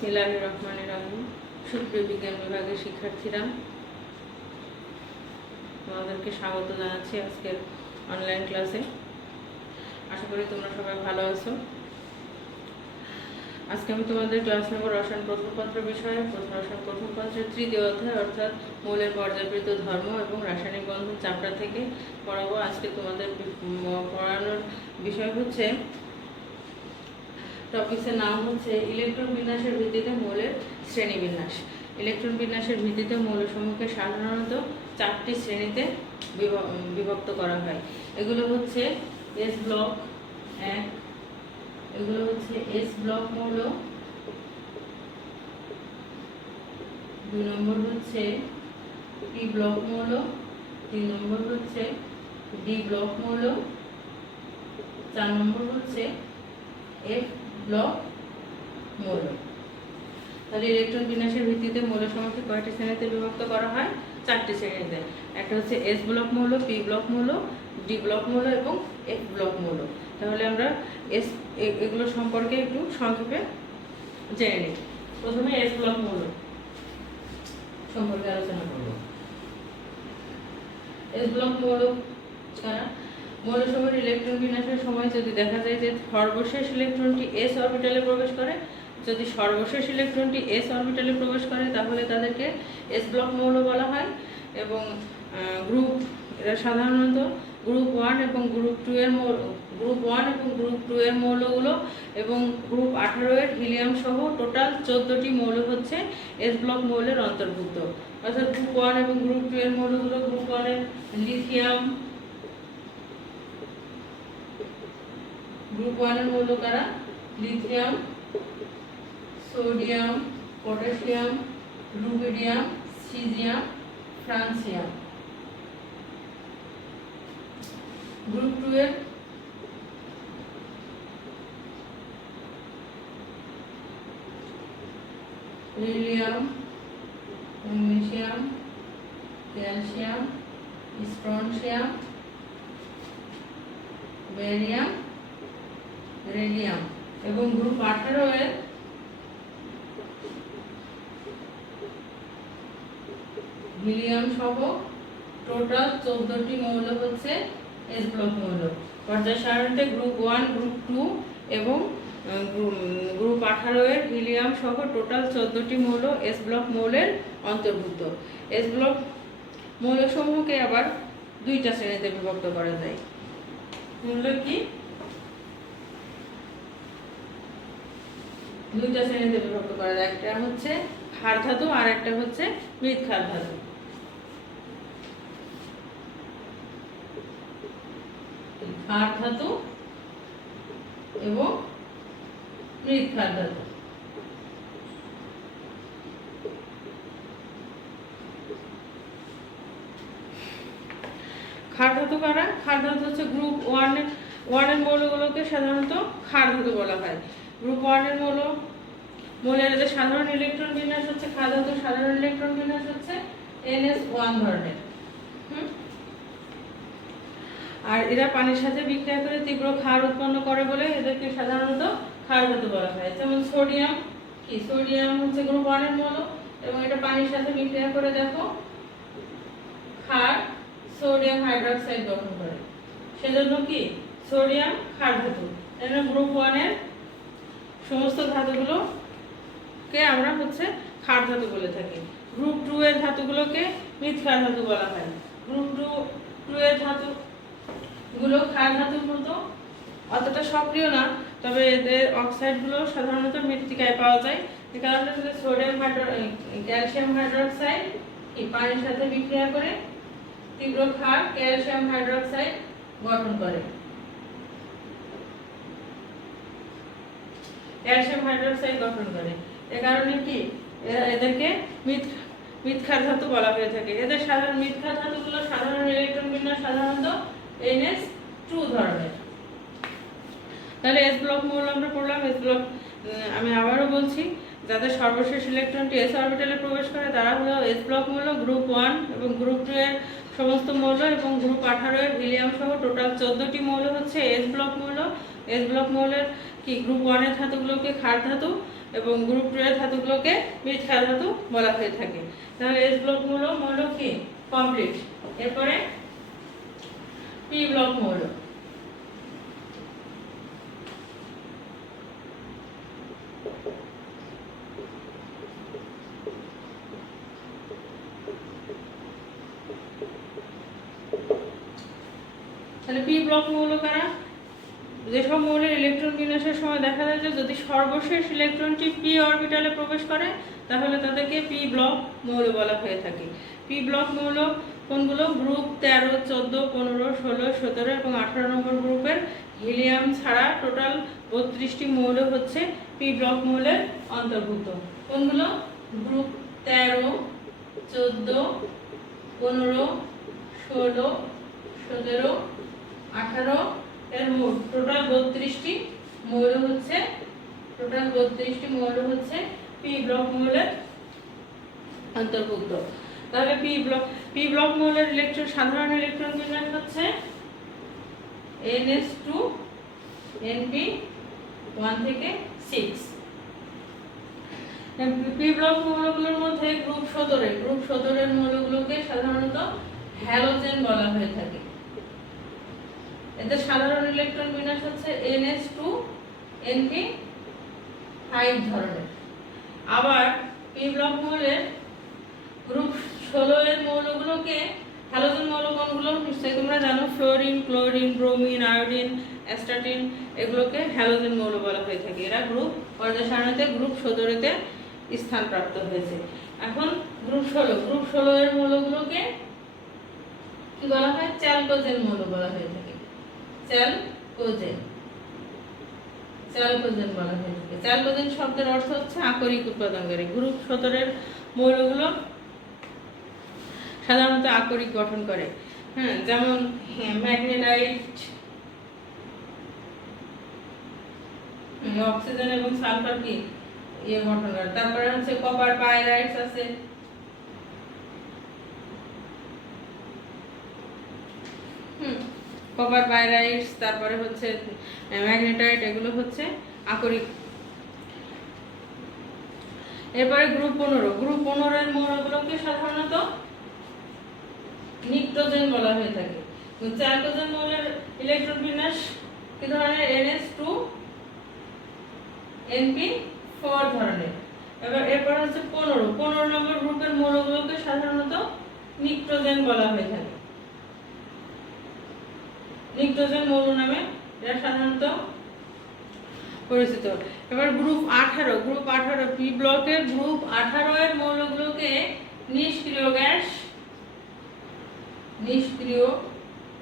বিসমিল্লাহির রহমানির রহিম। সুপ্রিয় বিজ্ঞান বিভাগের শিক্ষার্থীরা, তোমাদেরকে স্বাগত জানাচ্ছি আজকের অনলাইন ক্লাসে। আশা করি তোমরা সবাই ভালো আছো। আজকে আমি তোমাদের ক্লাস নেব রসায়ন প্রথম পত্র বিষয়ে। রসায়ন প্রথম পত্রের তৃতীয় অধ্যায় অর্থাৎ মৌলের পর্যায়বৃত্ত ধর্ম এবং রাসায়নিক বন্ধন চ্যাপ্টার থেকে পড়াবো। আজকে তোমাদের পড়ানোর বিষয় হচ্ছে, টপিকের নাম হচ্ছে ইলেকট্রন বিন্যাসের ভিত্তিতে মৌলের শ্রেণীবিন্যাস। ইলেকট্রন বিন্যাসের ভিত্তিতে মৌলসমূহকে সাধারণত 4টি শ্রেণীতে বিভক্ত করা হয়। এগুলো হচ্ছে এস ব্লক 1, এগুলো হচ্ছে এস ব্লক মৌল, 2 নম্বর হচ্ছে পি ব্লক মৌল, 3 নম্বর হচ্ছে ডি ব্লক মৌল, 4 নম্বর হচ্ছে এফ ব্লক মৌল। তাহলে ইলেকট্রন বিন্যাসের ভিত্তিতে মৌলসমূহকে কয়টি শ্রেণীতে বিভক্ত করা হয়? 4টি শ্রেণীতে। একটা হচ্ছে এস ব্লক মৌল, পি ব্লক মৌল, ডি ব্লক মৌল এবং এফ ব্লক মৌল। তাহলে আমরা এগুলো সম্পর্কে একটু সংক্ষেপে জেনে নিই। প্রথমে এস ব্লক মৌল সম্পর্কে আলোচনা করব। এস ব্লক মৌল কারা? মৌলসমূহের ইলেকট্রন বিন্যাসের সময় যদি দেখা যায় যে সর্বশেষ ইলেকট্রনটি এস অরবিটালে প্রবেশ করে, যদি সর্বশেষ ইলেকট্রনটি এস অরবিটালে প্রবেশ করে তাহলে তাদেরকে এস ব্লক মৌল বলা হয়। এবং গ্রুপ, এরা সাধারণত গ্রুপ 1 এবং গ্রুপ 2 এর মৌলগুলো এবং গ্রুপ 18 এর হিলিয়াম সহ টোটাল 14টি মৌল হচ্ছে এস ব্লক মৌলের অন্তর্ভুক্ত। অর্থাৎ গ্রুপ 1 এবং গ্রুপ 2 এর মৌলগুলো, গ্রুপ 1 এর লিথিয়াম, গ্রুপ 1 এর মৌল কারা? Lithium, sodium, potassium, rubidium, caesium, francium. Group 2 এর lilium, magnesium, calcium, strontium, barium, radium. এবং গ্রুপ 18 এর হিলিয়াম সহ টোটাল 14টি মৌল হচ্ছে এস ব্লক মৌল। পর্যায় সারণীতে গ্রুপ 1, গ্রুপ 2 এবং গ্রুপ 18 এর হিলিয়াম সহ টোটাল 14টি মৌল এস ব্লক মৌলের অন্তর্ভুক্ত। এস ব্লক মৌলসমূহকে আবার 2টা শ্রেণীতে বিভক্ত করা যায়। মূল্য কি? 2টা শ্রেণীতে বিভক্ত করা যায়। একটা হচ্ছে ক্ষার ধাতু আর একটা হচ্ছে মৃৎ ক্ষার ধাতু। ক্ষার ধাতু এবং মৃৎ ক্ষার ধাতু। ক্ষার ধাতু কারা? ক্ষার ধাতু হচ্ছে গ্রুপ 1 এর মৌলগুলোকে সাধারণত ক্ষার ধাতু বলা হয়। গ্রুপ 1 এর মৌলের যে সাধারণ ইলেকট্রন বিন্যাস হচ্ছে, ক্ষার ধাতুর সাধারণ ইলেকট্রন বিন্যাস হচ্ছে NS1 ধরনের। আর এরা পানির সাথে বিক্রিয়া করে তীব্র ক্ষার উৎপন্ন করে বলে এদেরকে সাধারণত ক্ষার ধাতু বলা হয়। যেমন সোডিয়াম কি? সোডিয়াম হচ্ছে গ্রুপ 1 এর মৌল এবং এটা পানির সাথে বিক্রিয়া করে দেখো ক্ষার সোডিয়াম হাইড্রোক্সাইড গঠন করে, সেজন্য কি সোডিয়াম ক্ষার ধাতু। এজন্য গ্রুপ 1 এর সমস্ত ধাতুগুলোকে আমরা হচ্ছে ক্ষার ধাতু বলে থাকি। গ্রুপ 2 এর ধাতুগুলোকে মৃৎ ক্ষার ধাতু বলা হয়। গ্রুপ 2 এর ধাতুগুলো ক্ষার ধাতুর মতো অতটা সক্রিয় না, তবে এদের অক্সাইডগুলো সাধারণত মৃত্তিকায় পাওয়া যায়। যে কারণে ক্যালসিয়াম হাইড্রোক্সাইড এই পানির সাথে বিক্রিয়া করে তীব্র ক্ষার ক্যালসিয়াম হাইড্রোক্সাইড গঠন করে। এ কারণে কি এদেরকে মৃৎ ক্ষার ধাতু বলা হয়ে থাকে। এদের সাধারণ মৃৎ ক্ষার ধাতুগুলো সাধারণ ইলেকট্রন বিন্যাস সাধারণত NS2 ধরনের। তাহলে এস ব্লক মৌল আমরা পড়লাম। এস ব্লক আমি আবারও বলছি, যাদের সর্বশেষ ইলেকট্রনটি এস অরবিটালে প্রবেশ করে তারা হলো এস ব্লক মৌল। গ্রুপ 1 এবং গ্রুপ 2 এর সমস্ত মৌল এবং গ্রুপ 18 এর হিলিয়াম সহ টোটাল 14টি মৌল হচ্ছে এস ব্লক মৌল। এস ব্লক মৌলের কি গ্রুপ 1 এর ধাতুগুলোকে ক্ষার ধাতু এবং গ্রুপ 2 এর ধাতুগুলোকে মৃৎক্ষার ধাতু বলা হয়ে থাকে। তাহলে এস ব্লক মৌল কি কমপ্লিট। এরপরে পি ব্লক মৌল। তাহলে পি ব্লক মৌল কারা? যেসব মৌলের ইলেকট্রন বিন্যাসের সময় দেখা যায় যে যদি সর্বশেষ ইলেকট্রনটি পি অরবিটালে প্রবেশ করে তাহলে তাদেরকে পি ব্লক মৌল বলা হয়ে থাকে। পি ব্লক মৌল কোনগুলো? গ্রুপ 13, 14, 15, 16, 17 এবং 18 নম্বর গ্রুপের হিলিয়াম ছাড়া টোটাল 32টি মৌল হচ্ছে পি ব্লক মৌলের অন্তর্ভুক্ত। কোনগুলো? গ্রুপ 13, 14, 15, 16, 17, 18 এর মোট টোটাল 32টি মৌল হচ্ছে পি ব্লক মৌলের অন্তর্ভুক্ত। তাহলে পি ব্লক মৌলের সাধারণ ইলেকট্রন বিন্যাস হচ্ছে NS2 NP 1 থেকে 6। পি ব্লক মৌলগুলোর মধ্যে গ্রুপ 17 এর মৌলগুলোকে সাধারণত হ্যালোজেন বলা হয়ে থাকে। এদের সাধারণ ইলেকট্রন বিন্যাস হচ্ছে NS2 NP 5 ধরনের। আবার পি ব্লক মৌলের গ্রুপ 16 এর মৌলগুলোকে হ্যালোজেন মৌল কোনগুলো? নিশ্চয়ই তোমরা জানো, fluorine, chlorine, bromine, iodine, astatine, এগুলোকে হ্যালোজেন মৌল বলা হয়ে থাকে। এরা গ্রুপ পর্যায় সারণীতে গ্রুপ 17 স্থান প্রাপ্ত হয়েছে। এখন গ্রুপ 16 এর মৌলগুলোকে কি বলা হয়? চ্যালকোজেন মৌল বলা হয়ে থাকে। চ্যালকোজেন বলা হয়ে থাকে। চ্যালকোজেন শব্দের অর্থ হচ্ছে আকরিক উৎপাদনকারী। গ্রুপ 17 এর মৌলগুলো সাধারণত আকরিক গঠন করে। যেমন ম্যাগনেটাইট, অক্সিজেন এবং সালফার কি গঠন করে। তারপরে হচ্ছে কপার পাইরাইটস আছে। কপার পাইরাইটস, তারপরে হচ্ছে ম্যাগনেটাইট, এগুলো হচ্ছে আকরিক। এরপরে গ্রুপ 15 এর মৌলগুলোকে সাধারণত নিক্টোজেন বলা হয়ে থাকে। চ্যালকোজেন মৌলের ইলেকট্রন বিন্যাস কি ধরনের? NS2 NP 4 ধরনের। এরপর হচ্ছে 15 নম্বর গ্রুপের মৌলগুলোকে সাধারণত নিক্টোজেন বলা হয়ে থাকে। নিক্টোজেন মৌল নামে এরা সাধারণত পরিচিত। এবার গ্রুপ 18 পি ব্লকের গ্রুপ 18 এর মৌলগুলোকে নিষ্ক্রিয়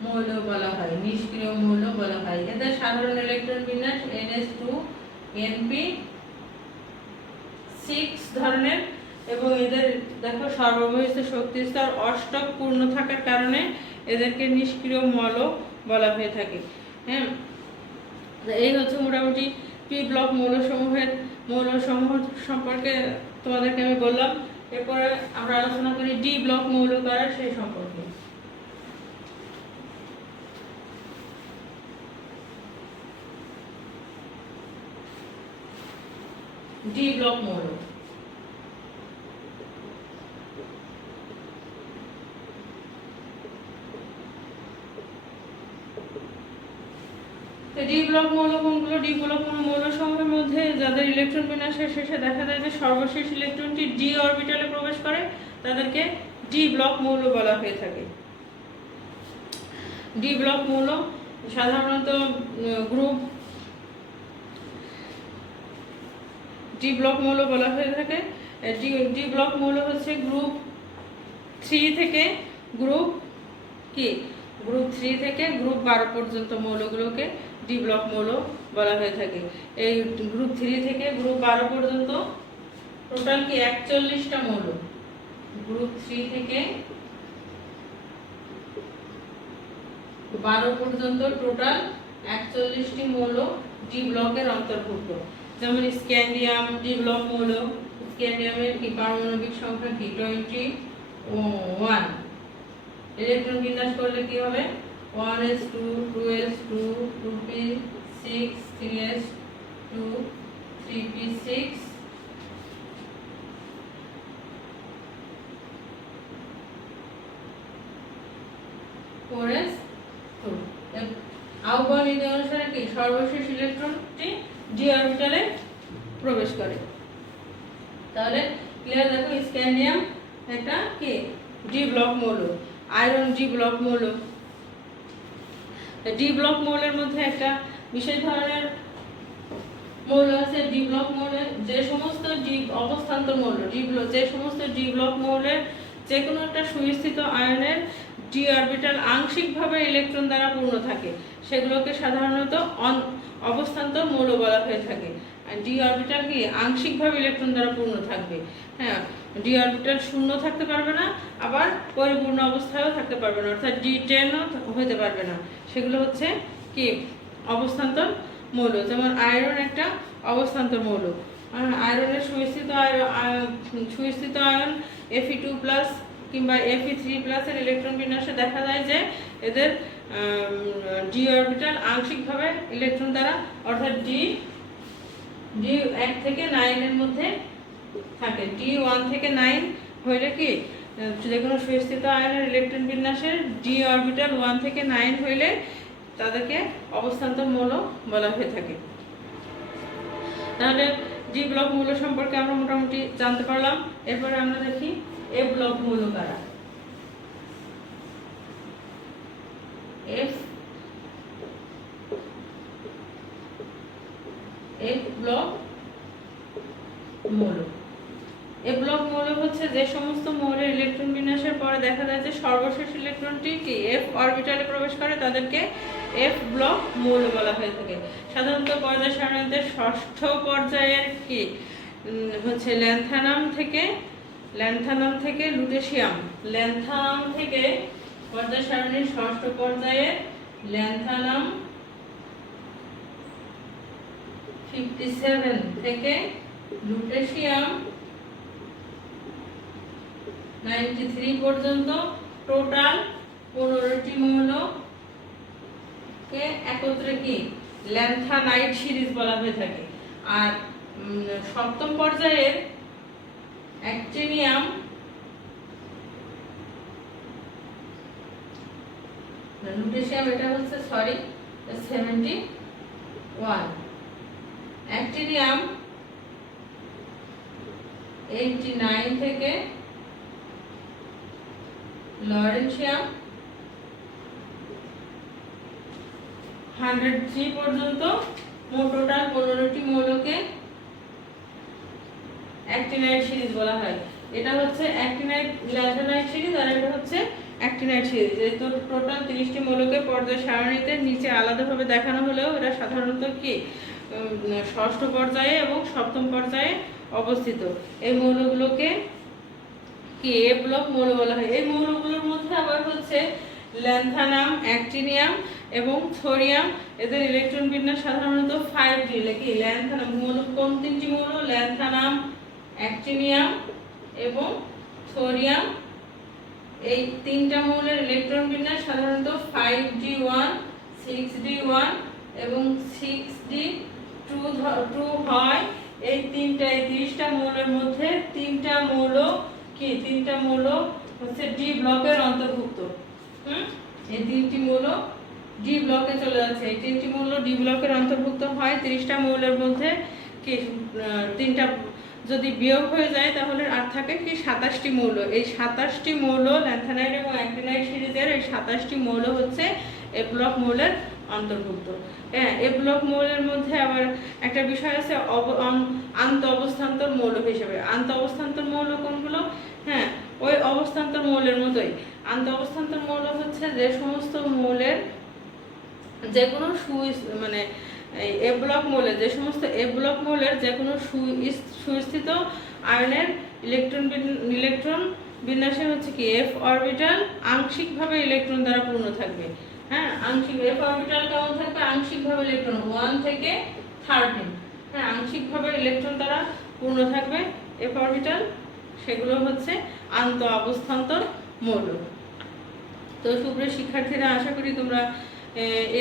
মৌল বলা হয়। এদের সাধারণ ইলেকট্রন বিন্যাস NS2 NP 6 ধরনের এবং এদের দেখো সর্ববহিষ্ঠ শক্তি স্তর অষ্টক পূর্ণ থাকার কারণে এদেরকে নিষ্ক্রিয় মৌল বলা হয়ে থাকে। এই হচ্ছে মোটামুটি পি ব্লক মৌলসমূহ সম্পর্কে তোমাদেরকে আমি বললাম। এরপরে আমরা আলোচনা করি ডি ব্লক মৌল কারা সেই সম্পর্কে। ডি ব্লক মৌল। ডি ব্লক মৌল কোনগুলো? ডি ব্লক মৌলসমূহের মধ্যে যাদের ইলেকট্রন বিন্যাসের শেষে দেখা যায় যে সর্বশেষ ইলেকট্রনটি ডি অরবিটালে প্রবেশ করে তাদেরকে ডি ব্লক মৌল বলা হয়ে থাকে। ডি ব্লক মৌল সাধারণত ডি ব্লক মৌল বলা হয়ে থাকে। ডি ব্লক মৌল হচ্ছে গ্রুপ 3 থেকে গ্রুপ 12 পর্যন্ত মৌলগুলোকে ডি ব্লক মৌল বলা হয়ে থাকে। এই গ্রুপ 3 থেকে গ্রুপ 12 পর্যন্ত টোটাল 41টা মৌল। গ্রুপ 3 থেকে 12 পর্যন্ত টোটাল 41টি মৌল ডি ব্লকের অন্তর্ভুক্ত। যেমন স্ক্যান্ডিয়াম ডি ব্লক মৌল। স্ক্যান্ডিয়ামের পারমাণবিক সংখ্যা 21। ইলেকট্রন বিন্যাস করলে কি হবে? 1s2 2s2 2p6 3s 2 3p6 4s2। আহ্বান নীতি অনুসারে কি সর্বশেষ ইলেকট্রনটি ডি অরবিটালে প্রবেশ করে। তাহলে ক্লিয়ার? দেখো স্ক্যান্ডিয়াম একটা কি ডি ব্লক মৌল, আয়রন ডি ব্লক মৌল। ডি ব্লক মৌলের মধ্যে একটা বিশেষ ধরনের মৌল আছে ডি ব্লক মৌলে, যে সমস্ত ডি অবস্থান্তর মৌল যে সমস্ত ডি ব্লক মৌলের যে কোনো একটা সুস্থিত আয়নের ডি অরবিটাল আংশিকভাবে ইলেকট্রন দ্বারা পূর্ণ থাকে সেগুলোকে সাধারণত অবস্থান্তর মৌল বলা হয়ে থাকে। ডি অরবিটাল কি আংশিকভাবে ইলেকট্রন দ্বারা পূর্ণ থাকবে। হ্যাঁ, ডি অরবিটাল শূন্য থাকতে পারবে না, আবার পরিপূর্ণ অবস্থায়ও থাকতে পারবে না, অর্থাৎ D10ও হতে পারবে না। সেগুলো হচ্ছে কি অবস্থান্তর মৌল। যেমন আয়রন একটা অবস্থান্তর মৌল। আয়রনের সুস্থিত আয়ন Fe2+ কিংবা Fe3+ এর ইলেকট্রন বিন্যাসে দেখা যায় যে এদের ডি অরবিটাল আংশিকভাবে ইলেকট্রন দ্বারা, অর্থাৎ D1 থেকে 9 এর মধ্যে থাকে। D1 থেকে 9 হইলে কি যে কোনো সুস্থিত আয়নের ইলেকট্রন বিন্যাসের ডি অরবিটাল 1 থেকে 9 হইলে তাদেরকে অবস্থান্তর মৌল বলা হয়ে থাকে। তাহলে ডি ব্লক মৌল সম্পর্কে আমরা মোটামুটি জানতে পারলাম। এরপরে আমরা দেখি এ ব্লক মৌল কারা। এফ ব্লক মৌল। এ ব্লক মৌল হচ্ছে যে সমস্ত মৌলের ইলেকট্রন বিন্যাসের পরে দেখা যায় যে সর্বশেষ ইলেকট্রনটি কি এফ অরবিটালে প্রবেশ করে তাদেরকে এফ ব্লক মৌল বলা হয়ে থাকে। সাধারণত পর্যায় সারণীতে ষষ্ঠ পর্যায়ের কি হচ্ছে ল্যান্থানাম থেকে লুটেশিয়াম। ল্যান্থানাম থেকে পর্যায় সারণীর ষষ্ঠ পর্যায়ে ল্যান্থানাম 57 থেকে লুটেশিয়াম 93 পর্যন্ত টোটাল 15টি মৌলকে একত্রে কি ল্যান্থানাইড সিরিজ বলা হয়ে থাকে। আর সপ্তম পর্যায়ের অ্যাক্টিনিয়াম লুটেশিয়াম এটা হচ্ছে 71, অ্যাক্টিনিয়াম 89 থেকে লরেন্সিয়াম 103 পর্যন্ত টোটাল 15টি মৌলকে অ্যাক্টিনাইড সিরিজ বলা হয়। এটা হচ্ছে অ্যাক্টিনাইড ল্যান্থানাইড সিরিজ আর এটা হচ্ছে অ্যাক্টিনাইড সিরিজ। এই তো টোটাল 30টি মৌলকে পর্যায় সারণীতে নিচে আলাদাভাবে দেখানো হলেও এরা সাধারণত কি ষষ্ঠ পর্যায়ে এবং সপ্তম পর্যায়ে অবস্থিত। এই মৌলগুলোকে কি এ ব্লক মৌল বলা হয়। এই মৌলগুলোর মধ্যে আবার হচ্ছে ল্যান্থানাম, অ্যাক্টিনিয়াম এবং থোরিয়াম, এদের ইলেকট্রন বিন্যাস সাধারণত 5D। কি ল্যান্থানাম মৌল কোন তিনটি মৌল? ল্যান্থানাম, অ্যাক্টিনিয়াম এবং থোরিয়াম। এই তিনটা মৌলের ইলেকট্রন বিন্যাস সাধারণত 5D1, 6D1 এবং 6D2 হয়। এই 30টা মৌলের মধ্যে তিনটা মৌল হচ্ছে ডি ব্লকের অন্তর্ভুক্ত। এই 3টি মৌল ডি ব্লকে চলে যাচ্ছে। এই 3টি মৌল ডি ব্লকের অন্তর্ভুক্ত হয়। 30টা মৌলের মধ্যে কি 3টা যদি বিয়োগ হয়ে যায় তাহলে আর থাকে কি 27টি মৌল। এই 27টি মৌল ল্যান্থানাইড এবং অ্যাক্টিনাইড সিরিজের এই 27টি মৌল হচ্ছে এ ব্লক মৌলের অন্তর্ভুক্ত। হ্যাঁ, এ ব্লক মৌলের মধ্যে আবার একটা বিষয় আছে আন্ত অবস্থান্তর মৌল হিসেবে। আন্ত অবস্থান্তর মৌল কোনগুলো? হ্যাঁ, ওই অবস্থান্তর মৌলের মতোই। আন্ত অবস্থান্তর মৌল হচ্ছে যে সমস্ত মৌলের যে কোনো মানে এ ব্লক মৌলের যে কোনো সুস্থিত আয়নের ইলেকট্রন বিন্যাসে হচ্ছে কি এফ অরবিটাল আংশিকভাবে ইলেকট্রন দ্বারা পূর্ণ থাকবে। হ্যাঁ, আংশিক এফ অরবিটাল কেমন থাকবে? আংশিকভাবে ইলেকট্রন 1 থেকে 13। হ্যাঁ, আংশিকভাবে ইলেকট্রন দ্বারা পূর্ণ থাকবে এফ অরবিটাল। সেগুলো হচ্ছে আন্ত অবস্থান্তর মৌল। তো সুপ্রিয় শিক্ষার্থীরা, আশা করি তোমরা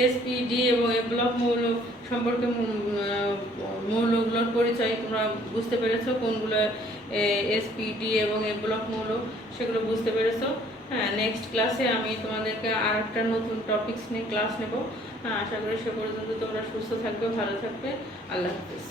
এসপিডি এবং এ ব্লক মৌল সম্পর্কে মৌলগুলোর পরিচয় তোমরা বুঝতে পেরেছো, কোনগুলো এসপিডি এবং এ ব্লক মৌল সেগুলো বুঝতে পেরেছো। হ্যাঁ, নেক্সট ক্লাসে আমি তোমাদেরকে আর একটা নতুন টপিকস নিয়ে ক্লাস নেব। আশা করি সে পর্যন্ত তোমরা সুস্থ থাকবে, ভালো থাকবে। আল্লাহ হাফিজ।